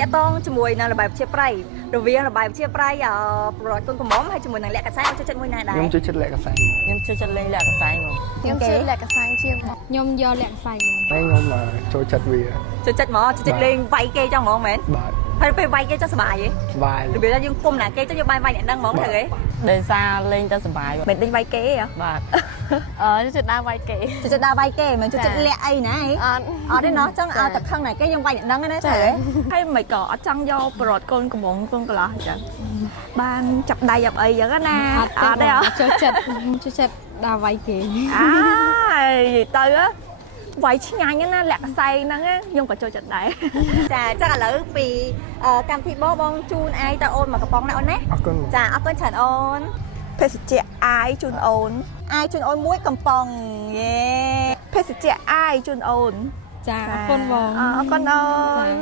តាក់តងជាមួយនឹងរបាយវិទ្យាប្រៃរវាងរបាយវិទ្យាប្រៃប្រវត្តិគុណកំមុំហើយជាមួយនឹងលក្ខខណ្ឌអត់ចិត្តមួយណាដែរខ្ញុំចូលចិត្តលក្ខខណ្ឌខ្ញុំចូលចិត្តលេងលក្ខខណ្ឌហ្មងខ្ញុំជឿលក្ខខណ្ឌជាងខ្ញុំយកលក្ខខណ្ឌខ្ញុំចូលចិត្តវាចូលចិត្តមកចូលចិត្តលេងវាយគេចឹងហ្មងមែនបាទហើយពេលវាយគេចុះសុបាយទេបាយរបៀបថាយើងគុំណាគេចុះយើងបាយវាយអ្នកហ្នឹងហ្មងត្រូវទេដោយសារលេងទៅសុបាយមិនដេញវាយគេហ៎បាទចូលចិត្តដើរវាយគេចូលចិត្តដើរវាយគេមិនចូលចិត្តលាក់អីណាអត់ទេណោះចឹងឲ្យតែខឹងណាគេយើងវាយអ្នកហ្នឹងណាត្រូវទេហើយមិនក៏អត់ចង់យកប្រវត្តិកូនកំមុំកូនកន្លោះចឹងបានចាប់ដៃអីចឹងណាអត់ទេចូលចិត្តដើរវាយគេអានិយាយទៅវាយឆ្ងាញ់ណាលាក់ខ្សែហ្នឹងខ្ញុំក៏ចូលចិត្តដែរចាចឹងឥឡូវពីកម្មវិធីបងជូនអាយតើអូនមកកំប៉ុងណាអូនណាអរគុណចាអរគុណច្រើនអូនភេសជ្ជៈអាយជូនអូនមួយកំប៉ុងយេភេសជ្ជៈអាយជូនអូនចាអរគុណបងអរគុណអូន